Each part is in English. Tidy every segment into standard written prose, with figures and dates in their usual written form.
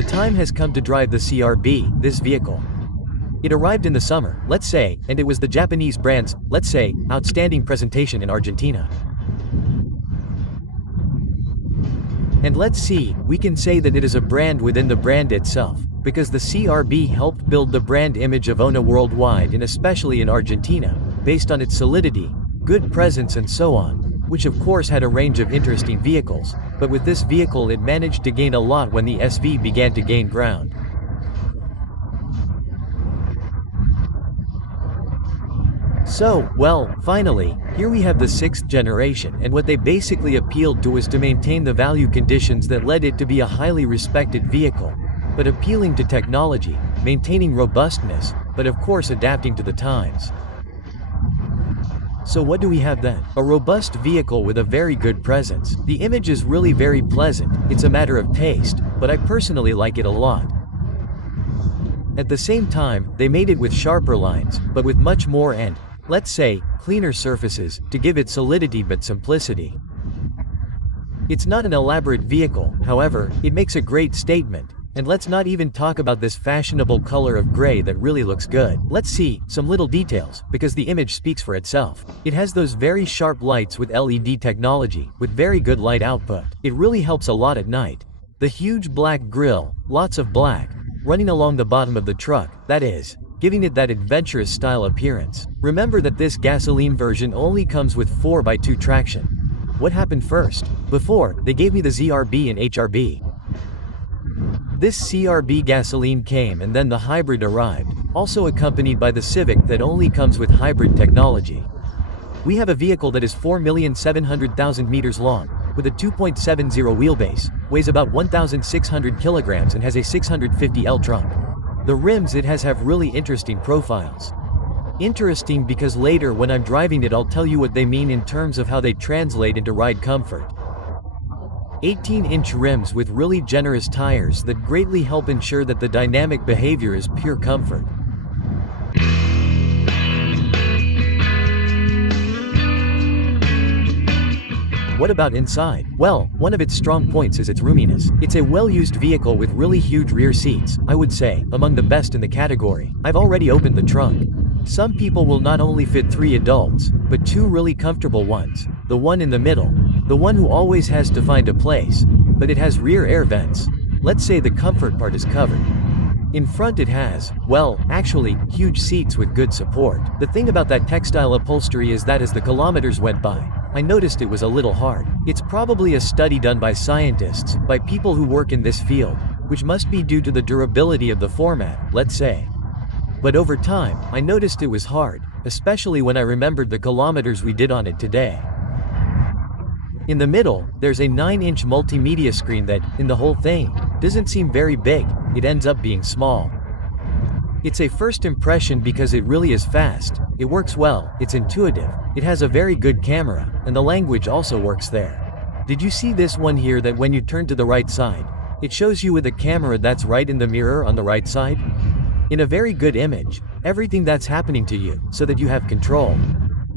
The time has come to drive the CRB, this vehicle. It arrived in the summer, let's say, and it was the Japanese brand's, let's say, outstanding presentation in Argentina. And let's see, we can say that it is a brand within the brand itself, because the CRB helped build the brand image of Ona worldwide and especially in Argentina, based on its solidity, good presence and so on, which of course had a range of interesting vehicles, but with this vehicle it managed to gain a lot when the SV began to gain ground. So, well, finally, here we have the 6th generation, and what they basically appealed to was to maintain the value conditions that led it to be a highly respected vehicle, but appealing to technology, maintaining robustness, but of course adapting to the times. So what do we have then? A robust vehicle with a very good presence. The image is really very pleasant, it's a matter of taste, but I personally like it a lot. At the same time, they made it with sharper lines, but with much more and, let's say, cleaner surfaces, to give it solidity but simplicity. It's not an elaborate vehicle, however, it makes a great statement. And let's not even talk about this fashionable color of gray that really looks good. Let's see some little details, because the image speaks for itself. It has those very sharp lights with LED technology, with very good light output. It really helps a lot at night. The huge black grille, lots of black, running along the bottom of the truck, that is, giving it that adventurous style appearance. Remember that this gasoline version only comes with 4x2 traction. What happened first? Before, they gave me the ZRB and HRB. This CRB gasoline came and then the hybrid arrived, also accompanied by the Civic that only comes with hybrid technology. We have a vehicle that is 4,700,000 meters long, with a 2.70 wheelbase, weighs about 1,600 kilograms and has a 650L trunk. The rims it has have really interesting profiles. Interesting because later when I'm driving it I'll tell you what they mean in terms of how they translate into ride comfort. 18-inch rims with really generous tires that greatly help ensure that the dynamic behavior is pure comfort. What about inside? Well, one of its strong points is its roominess. It's a well-used vehicle with really huge rear seats, I would say, among the best in the category. I've already opened the trunk. Some people will not only fit 3 adults, but 2 really comfortable ones, the one in the middle, the one who always has to find a place, but it has rear air vents. Let's say the comfort part is covered. In front it has, well, actually, huge seats with good support. The thing about that textile upholstery is that as the kilometers went by, I noticed it was a little hard. It's probably a study done by scientists, by people who work in this field, which must be due to the durability of the format, let's say. But over time, I noticed it was hard, especially when I remembered the kilometers we did on it today. In the middle, there's a 9-inch multimedia screen that, in the whole thing, doesn't seem very big, it ends up being small. It's a first impression because it really is fast, it works well, it's intuitive, it has a very good camera, and the language also works there. Did you see this one here that when you turn to the right side, it shows you with a camera that's right in the mirror on the right side? In a very good image, everything that's happening to you, so that you have control.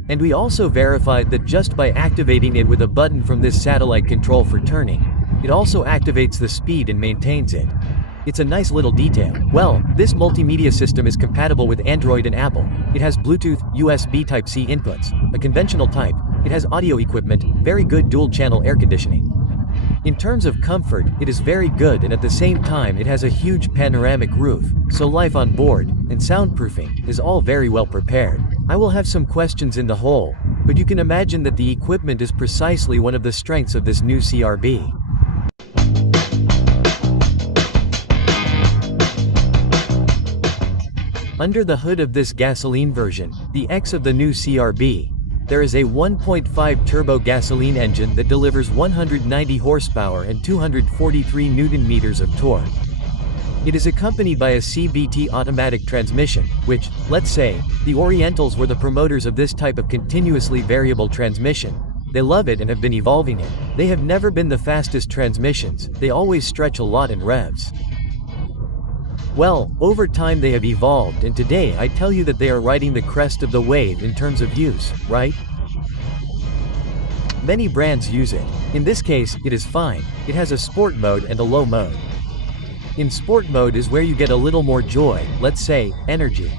And we also verified that just by activating it with a button from this satellite control for turning, it also activates the speed and maintains it. It's a nice little detail. Well, this multimedia system is compatible with Android and Apple. It has Bluetooth, USB Type-C inputs, a conventional type, it has audio equipment, very good dual-channel air conditioning. In terms of comfort, it is very good and at the same time it has a huge panoramic roof, so life on board, and soundproofing, is all very well prepared. I will have some questions in the whole, but you can imagine that the equipment is precisely one of the strengths of this new CRB. Under the hood of this gasoline version, the X of the new CRB, there is a 1.5 turbo gasoline engine that delivers 190 horsepower and 243 Nm of torque. It is accompanied by a CVT automatic transmission, which, let's say, the Orientals were the promoters of this type of continuously variable transmission. They love it and have been evolving it. They have never been the fastest transmissions, they always stretch a lot in revs. Well, over time they have evolved and today I tell you that they are riding the crest of the wave in terms of use, right? Many brands use it. In this case, it is fine. It has a sport mode and a low mode. In sport mode is where you get a little more joy, let's say, energy.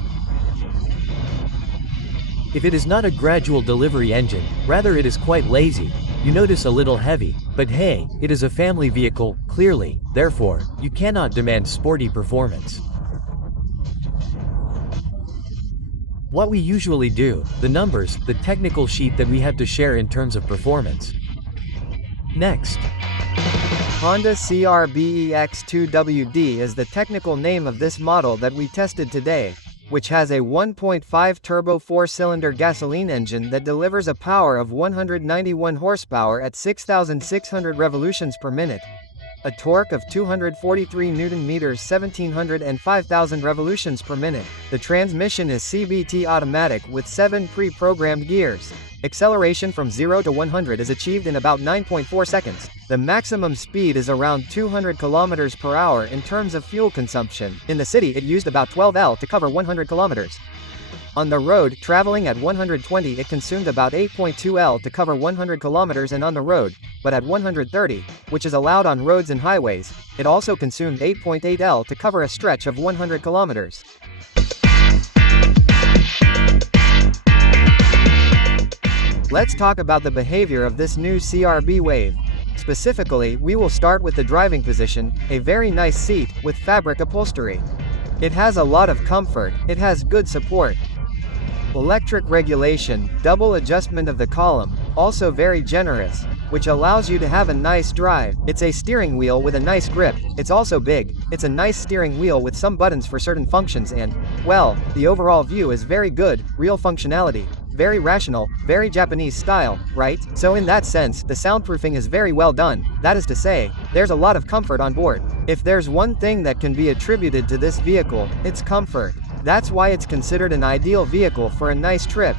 If it is not a gradual delivery engine, rather it is quite lazy, you notice a little heavy, but hey, it is a family vehicle, clearly, therefore, you cannot demand sporty performance. What we usually do, the numbers, the technical sheet that we have to share in terms of performance. Next. Honda CR-V EX2WD is the technical name of this model that we tested today, which has a 1.5 turbo 4-cylinder gasoline engine that delivers a power of 191 horsepower at 6,600 revolutions per minute, a torque of 243 Nm 1700 and 5,000 revolutions per minute. The transmission is CVT automatic with 7 pre-programmed gears. Acceleration from 0 to 100 is achieved in about 9.4 seconds. The maximum speed is around 200 km per hour in terms of fuel consumption. In the city it used about 12 L to cover 100 km. On the road, traveling at 120 it consumed about 8.2 L to cover 100 km, and on the road, but at 130, which is allowed on roads and highways, it also consumed 8.8 L to cover a stretch of 100 km. Let's talk about the behavior of this new CR-V Wave. Specifically, we will start with the driving position, a very nice seat, with fabric upholstery. It has a lot of comfort, it has good support. Electric regulation, double adjustment of the column, also very generous, which allows you to have a nice drive. It's a steering wheel with a nice grip, it's also big, it's a nice steering wheel with some buttons for certain functions and, well, the overall view is very good, real functionality. Very rational, very Japanese style, right? So in that sense, the soundproofing is very well done, that is to say, there's a lot of comfort on board. If there's one thing that can be attributed to this vehicle, it's comfort. That's why it's considered an ideal vehicle for a nice trip,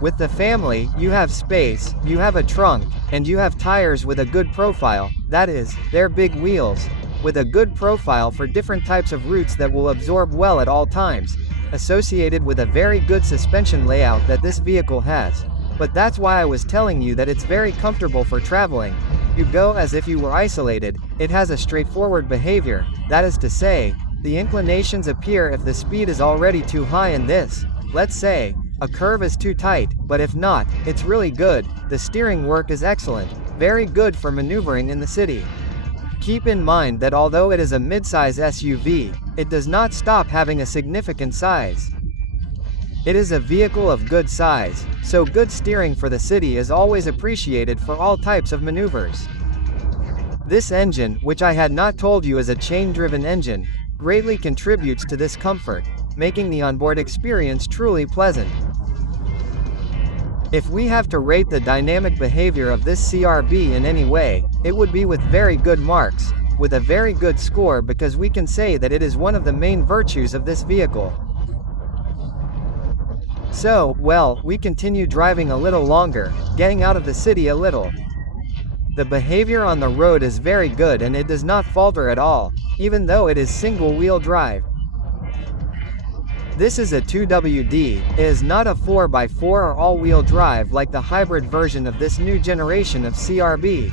With the family, you have space, you have a trunk, and you have tires with a good profile, that is, they're big wheels, with a good profile for different types of routes that will absorb well at all times, associated with a very good suspension layout that this vehicle has. But that's why I was telling you that it's very comfortable for traveling. You go as if you were isolated, it has a straightforward behavior, that is to say, the inclinations appear if the speed is already too high and this, let's say, a curve is too tight, but if not, it's really good. The steering work is excellent, very good for maneuvering in the city. Keep in mind that although it is a mid-size SUV, it does not stop having a significant size. It is a vehicle of good size, so good steering for the city is always appreciated for all types of maneuvers. This engine, which I had not told you is a chain-driven engine, greatly contributes to this comfort, making the onboard experience truly pleasant. If we have to rate the dynamic behavior of this CR-V in any way, it would be with very good marks, with a very good score, because we can say that it is one of the main virtues of this vehicle. So, well, we continue driving a little longer, getting out of the city a little. The behavior on the road is very good and it does not falter at all, even though it is single-wheel drive. This is a 2WD, it is not a 4x4 or all-wheel drive like the hybrid version of this new generation of CR-V.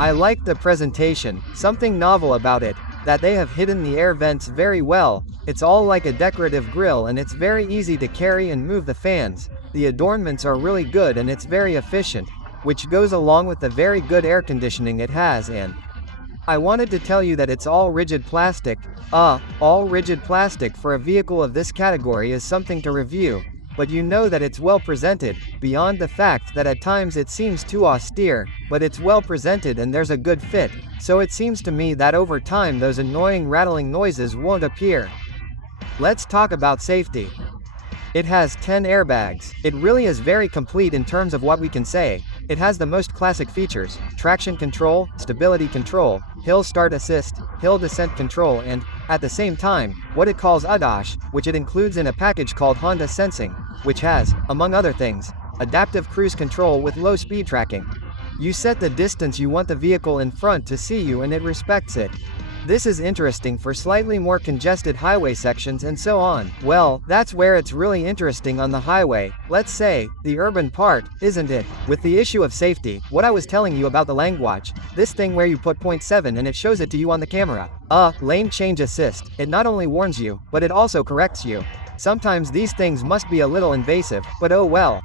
I like the presentation, something novel about it, that they have hidden the air vents very well, it's all like a decorative grille and it's very easy to carry and move the fans, the adornments are really good and it's very efficient, which goes along with the very good air conditioning it has. And I wanted to tell you that it's all rigid plastic. All rigid plastic for a vehicle of this category is something to review, but you know that it's well presented, beyond the fact that at times it seems too austere, but it's well presented and there's a good fit, so it seems to me that over time those annoying rattling noises won't appear. Let's talk about safety. It has 10 airbags. It really is very complete in terms of what we can say. It has the most classic features: traction control, stability control, hill start assist, hill descent control, and, at the same time, what it calls ADAS, which it includes in a package called Honda Sensing, which has, among other things, adaptive cruise control with low speed tracking. You set the distance you want the vehicle in front to see you and it respects it. This is interesting for slightly more congested highway sections and so on. Well, that's where it's really interesting on the highway, let's say, the urban part, isn't it? With the issue of safety, what I was telling you about the Lang Watch, this thing where you put 0.7 and it shows it to you on the camera. Lane change assist, it not only warns you, but it also corrects you. Sometimes these things must be a little invasive, but oh well.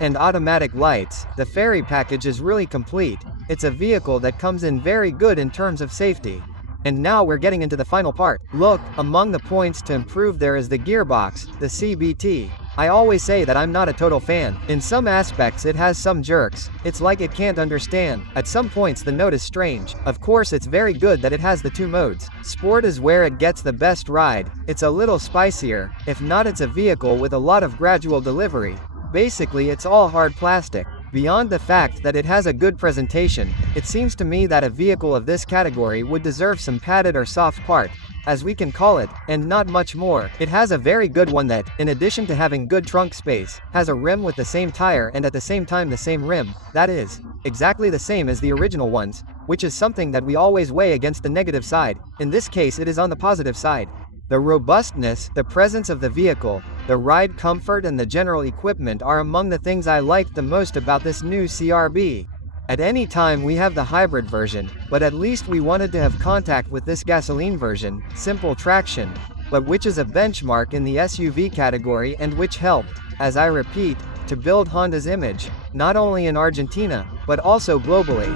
And automatic lights, the ferry package is really complete. It's a vehicle that comes in very good in terms of safety. And now we're getting into the final part. Look, among the points to improve there is the gearbox, the CBT. I always say that I'm not a total fan. In some aspects it has some jerks. It's like it can't understand. At some points the note is strange. Of course it's very good that it has the 2 modes. Sport is where it gets the best ride. It's a little spicier. If not, it's a vehicle with a lot of gradual delivery. Basically it's all hard plastic. Beyond the fact that it has a good presentation, it seems to me that a vehicle of this category would deserve some padded or soft part, as we can call it, and not much more. It has a very good one that, in addition to having good trunk space, has a rim with the same tire and at the same time the same rim, that is, exactly the same as the original ones, which is something that we always weigh against the negative side. In this case it is on the positive side. The robustness, the presence of the vehicle, the ride comfort and the general equipment are among the things I liked the most about this new CRB. At any time we have the hybrid version, but at least we wanted to have contact with this gasoline version, simple traction, but which is a benchmark in the SUV category and which helped, as I repeat, to build Honda's image, not only in Argentina, but also globally.